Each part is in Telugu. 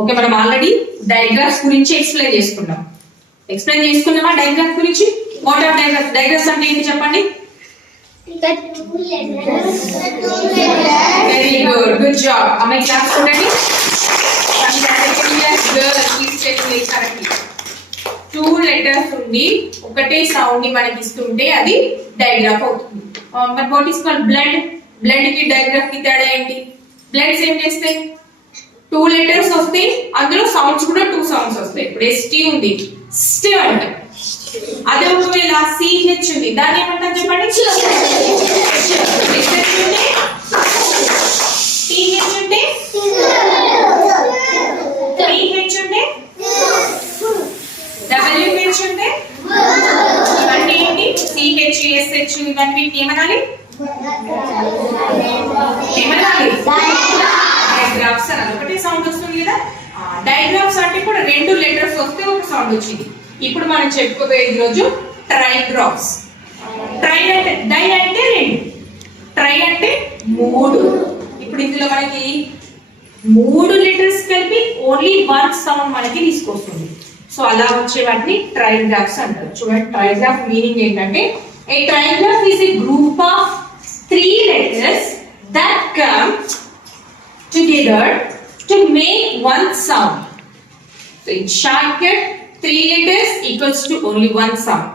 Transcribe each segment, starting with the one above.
ఓకే, మనం ఆల్రెడీ డయాగ్రాఫ్స్ గురించి ఎక్స్ప్లెయిన్ చేసుకున్నామా డయాగ్రాఫ్ గురించి? వాట్ ఆర్ డయాగ్రాఫ్స్ అంటే ఏంటి చెప్పండి? Very good job. అమ్మాయి క్లాస్ చూడండి. టూ లెటర్స్ ఉండి ఒకటే సౌండ్ ని మనకి ఇస్తుంటే అది డయాగ్రాఫ్ అవుతుంది. మరి what is called blood? Blood కి డయాగ్రాఫ్ కి తేడా ఏంటి? బ్లడ్స్ ఏం చేస్తాయి? టూ లెటర్స్ వస్తాయి, అందులో సౌండ్స్ కూడా టూ సౌండ్స్ వస్తాయి. ఇప్పుడు ఎస్టీ ఉంది, స్ట్ అంట. అదే ఒకవేళ సిహెచ్ ఉంది, దాన్ని ఏమంటారు చెప్పండి? టీహెచ్ ఉంటే టీహెచ్ ఉంటే డబ్ల్యూహెచ్ ఉంటే ఇవన్నీ ఏంటి? సిహెచ్ ఎస్హెచ్ ఇవన్నీ ఏమనాలి? డయాగ్రాఫ్స్ అని ఒకటే సౌండ్ వస్తుంది కదా. డయాగ్రాఫ్స్ అంటే కూడా రెండు లెటర్స్ వస్తే ఒక సౌండ్ వచ్చింది. ఇప్పుడు మనం చెప్పుకోబోయేది ఈరోజు ట్రైగ్రాఫ్స్. ట్రై అంటే డై అంటే రెండు, ట్రై అంటే మూడు. ఇప్పుడు ఇందులో మనకి మూడు లెటర్స్ కలిపి ఓన్లీ వన్ సౌండ్ మనకి తీసుకొస్తుంది. సో అలా వచ్చే వాటిని ట్రైగ్రాఫ్స్ అంటారు. చూడండి, ట్రైగ్రాఫ్ మీనింగ్ ఏంటంటే a trigraph is a group of three letters that come together to make one sound. So in shortcut, three letters equals to only one sound.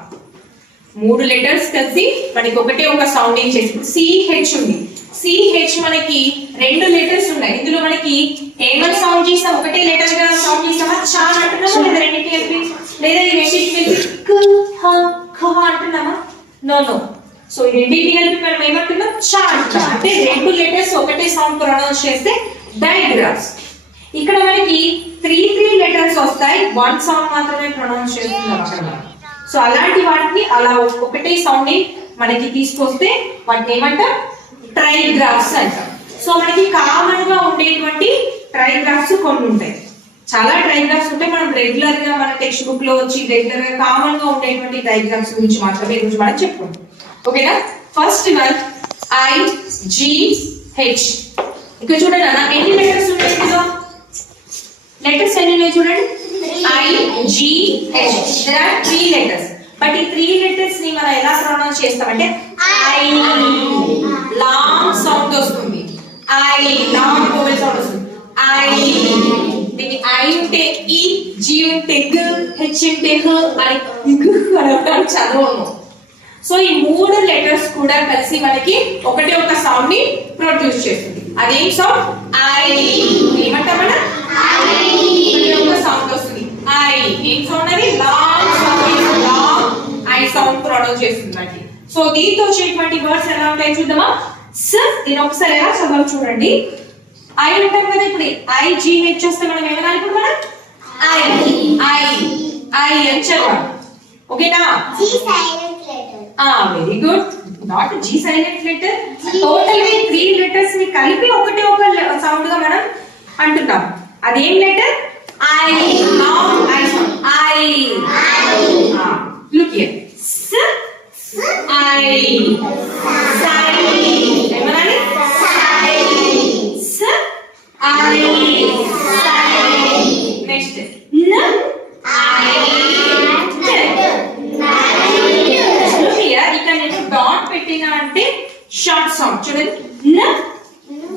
మూడు లెటర్స్ కలిసి మనకి ఒకటే ఒక సౌండ్ ఏం చేసి. ఇప్పుడు సిహెచ్ ఉంది, సిహెచ్ మనకి రెండు లెటర్స్ ఉన్నాయి. ఇందులో మనకి ఏమని సౌండ్ చేస్తాం? ఒకటే లెటర్ గా సౌండ్ చేస్తామా? చా అంటున్నామా? లేదా రెండింటి కలిపి, లేదా ఈ రెండింటి కలిపి క హ ఖ అంటున్నామా? నో. సో ఈ రెండింటి కలిపి మనం ఏమంటున్నాం? చా అంటున్నాం. అంటే రెండు లెటర్స్ ఒకటే సౌండ్ ప్రొనౌన్స్ చేస్తే డయాగ్రాఫ్స్. ఇక్కడ మనకి త్రీ లెటర్స్ వస్తాయి, వన్ సౌండ్ మాత్రమే ప్రొనౌన్స్ చేస్తున్నాం అక్కడ. సో అలాంటి వాటిని అలా ఒకటే సౌండ్ ని మనకి తీసుకొస్తే వాటిని ఏమంటాం? ట్రైగ్రాఫ్స్ అంటాం. సో మనకి కామన్ గా ఉండేటువంటి ట్రైగ్రాఫ్స్ కొన్ని ఉంటాయి. చాలా ట్రైగ్రాఫ్స్ ఉంటాయి. మనం రెగ్యులర్ గా మన టెక్స్ట్ బుక్ లో వచ్చి రెగ్యులర్ గా కామన్ గా ఉండేటువంటి ట్రైగ్రాఫ్స్ గురించి మాత్రమే ఈ రోజు మనం చెప్పుకుంటాం. ఓకేనా? First one IGH. ఇక్కడ చూడండి అన్న, ఎన్ని లెటర్స్ ఉన్నాయి ఇందులో? లెటర్స్ ఎన్ని ఉన్నాయి చూడండి. IGH. there are three letters. But ఈ త్రీ లెటర్స్ ని మనం ఎలా ప్రొనౌన్స్ చేస్తామంటే ఐ లాంగ్ సౌండ్ వస్తుంది. ఐ లాంగ్ వోవెల్ సౌండ్ వస్తుంది. ఐ దీని ఐ ఉంటే ఈ, జి ఉంటే గ, హెచ్ ఉంటే హ అని అంటారు చదవము. సో ఈ మూడు లెటర్స్ కూడా కలిసి మనకి ఒకటే ఒక సౌండ్ ని ప్రొడ్యూస్ చేస్తుంది. అదేం సౌండ్? ఐ. ఏమంటామన్నా? ఒక సౌండ్ వస్తుంది. ఐ ఏం సౌండ్? అది long sound, long I sound produce చేస్తుంది మనకి. సో దీంతో వచ్చేటువంటి వర్డ్స్ ఎలా ఉంటాయి చూద్దామా? సార్ దీని ఒకసారి ఎలా చదవాలి చూడండి. ఐ అంటాం కదా, ఇప్పుడు IGH వస్తే మనం ఏమన్నా ఇప్పుడు మనం ఐ అని చదవాలి. ఓకేనా? Very good. Not G silent letter. Total గా త్రీ లెటర్స్ ని కలిపి ఒకటే ఒక సౌండ్ గా మనం అంటున్నాం. అదేం letter? I. Long I sound. I. Look here. స ఐ. సై. ఏమనాలి? సై. స ఐ. సై. నెక్స్ట్ న ఐ. డాట్ పెట్టినా అంటే షార్ట్ సౌండ్. చూడండి,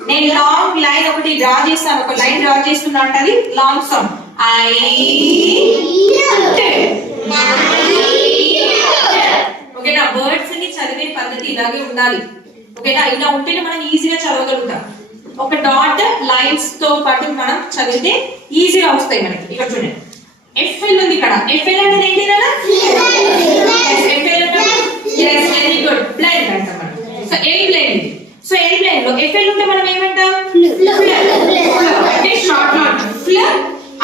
నేను లాంగ్ లైన్ ఒకటి డ్రా చేస్తాను, ఒక లైన్ డ్రా చేస్తున్నా అంటే అది లాంగ్ సౌండ్. ఓకేనా? వర్డ్స్ ని చదివే పద్ధతి ఇలాగే ఉండాలి. ఓకేనా? ఇలా ఉంటేనే మనం ఈజీగా చదవగలుగుతాం. ఒక డాట్ లైన్స్ తో పాటు మనం చదివితే ఈజీగా వస్తాయి మనకి. ఇక్కడ చూడండి, FL ఉంది. ఇక్కడ FL అనేది ఏంటి కదా? yes very good blend అంటాం మనం. So L blend. So L blend లో FL ఉంటే మనం ఏమంటాం? అంటే షార్ట్ నోట్ ఫ్ల.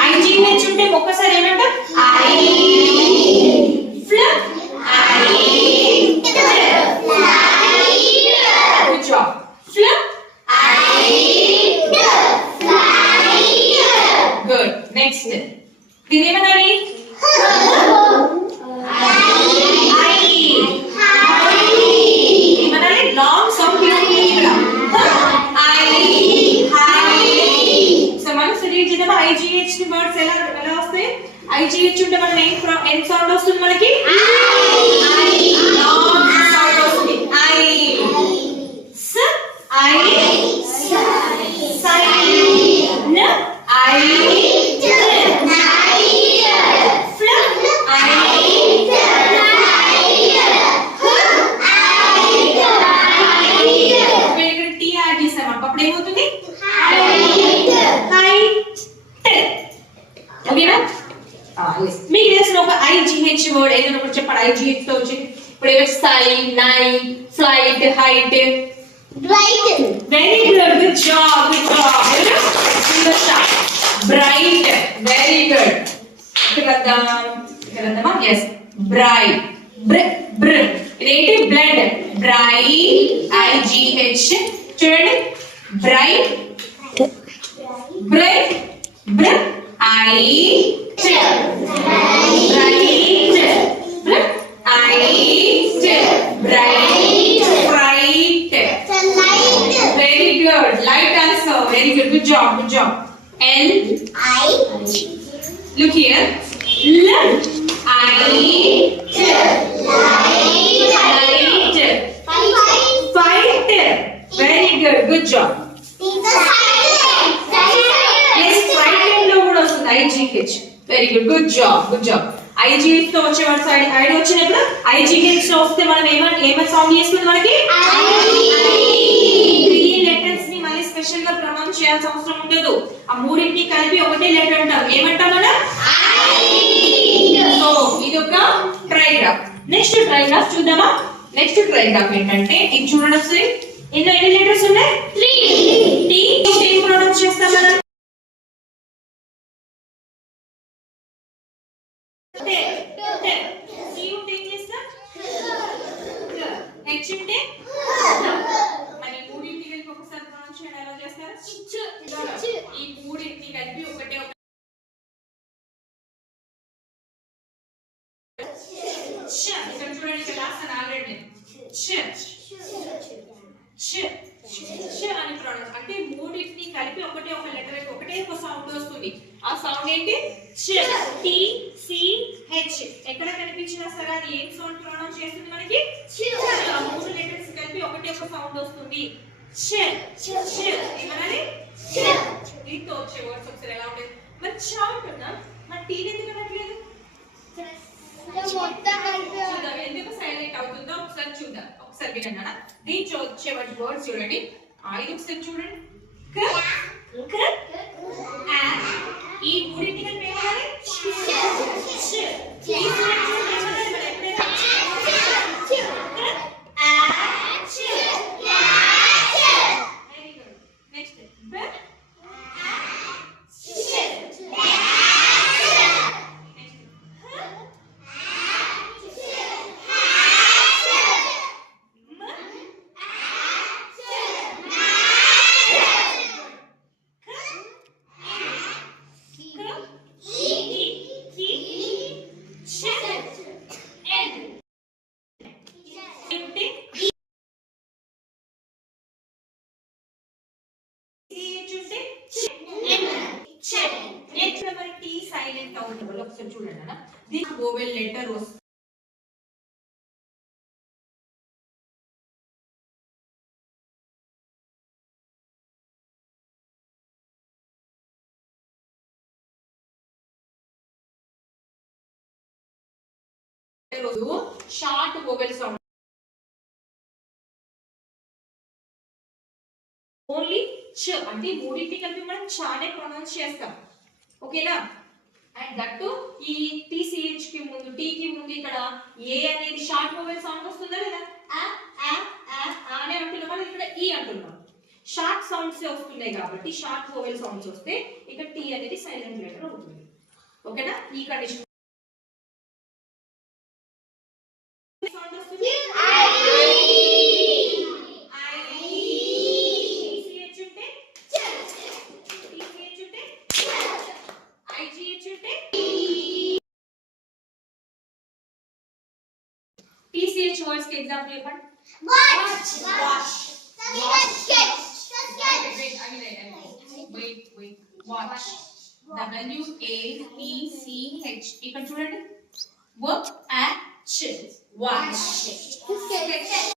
IGH ఉంటే ఒక్కసారి ఏమంటాం? I fly. Good job. Fly good. Next దీని ఏమనాలి? లాంగ్ సౌండ్ తీసుకుంటే ఇక్కడ ఐ హై. సో మనం రీడ్ చేద్దామా? IGH వర్డ్స్ ఎలా వస్తాయి? IGH ఉంటే మనం ఏం సౌండ్ వస్తుంది మనకి? I లాంగ్ సౌండ్ వస్తుంది. I s I sin n I మీకు తెలిసిన ఒక IGH వర్డ్ ఏదైనా ఒకటి చెప్పండి. IGH తో వచ్చింది ఇప్పుడు ఏమో sign, night, flight, height. Very good, good job, good job. Bright, very good. ఇక్కడ ఎస్ బ్రైట్. బ్ర ఇదేంటి? బ్లడ్. బ్రైట్ IGH చూడండి. బ్రైట్ బ్రైట్ బ్ర I very good. Light also. Very good. Good job. Good job. L I look here. L I fight. Very good. Good job. IGH. Very good. Good job. Good job. IGH తో వచ్చే వర్డ్ సైడ్ ఐడి వచ్చినప్పుడు IGH తో వస్తే మనం ఏమ సౌండ్ చేస్తుంది మనకి? త్రీ లెటర్స్ ని మళ్ళీ స్పెషల్ గా ప్రొనౌన్స్ చేయాల్సిన అవసరం ఉండదు. ఆ మూడింటిని కలిపి ఒకటే లెటర్ అంటాం. ఏమంటాం మనం? సో ఇది ఒక ట్రైగ్రాఫ్. నెక్స్ట్ ట్రైగ్రాఫ్ చూద్దామా? నెక్స్ట్ ట్రైగ్రాఫ్ ఏంటంటే ఇది చూడండి ఒకసారి. ఇందులో ఎన్ని లెటర్స్ ఉన్నాయి? 3. టీ ఏం ప్రొనౌన్స్ చేస్తాం మనం? ఈ మూడింటిని కలిపి ఒకటే ఇక్కడ చూడండి, ఇక్కడ రాస్తాను ఆల్రెడీ. అని ప్రొనౌన్స్ అంటే మూడింటిని కలిపి ఒకటే ఒక లెటర్ ఒకటే ఒక సౌండ్ వస్తుంది. ఆ సౌండ్ ఏంటి? T C H. ఎక్కడ కనిపించినా సరే అది ఏం సౌండ్ ప్రొనౌన్స్ చేస్తుంది మనకి? ఆ మూడు లెటర్స్ కలిపి ఒకటే ఒక సౌండ్ వస్తుంది. ఏమనాలి? దీంతో వచ్చే వర్డ్స్ ఒకసారి ఎలా ఉంటుంది? మరి చా అంటున్నా, మరి టీ ఎందుకు అనట్లేదు? చూద్దాం ఎందుకు సైలెంట్ అవుతుందో ఒకసారి చూద్దాం. ఒకసారి వినండి. దీంట్లో వచ్చే వర్డ్స్ చూడండి. ఇది ఒకసారి చూడండి. ఈ మూడింటి కలిపి ఏమనాలి? చూడండి అన్న, దీనికి వోవెల్ లెటర్ వస్తుంది. షార్ట్ వోవెల్ సౌండ్ ఓన్లీ చ అంటే మూడింటి కలిపి మనం చానే ప్రొనౌన్స్ చేస్తాం. ఓకేనా? అండ్ దట్ ఈ TCH కి ముందు T కి ముందు ఇక్కడ ఏ అనేది షార్ట్ వోవెల్ సౌండ్ వస్తుందా లేదా? ఆ ఆ ఆ అనే అంటున్నాం, మనం ఇక్కడ ఈ అంటున్నాం. షార్ట్ సౌండ్స్ వస్తున్నాయి కాబట్టి షార్ట్ వోవెల్ సౌండ్స్ వస్తే ఇక్కడ T అనేది సైలెంట్ లెటర్ అవుతుంది. ఓకేనా? ఈ కండిషన్ సౌండ్ వస్తుంది. TCH words के example ये पढ़. Watch. Wash. Wait. Watch. WATCH. ఇక్కడ చూడండి. వాచ్.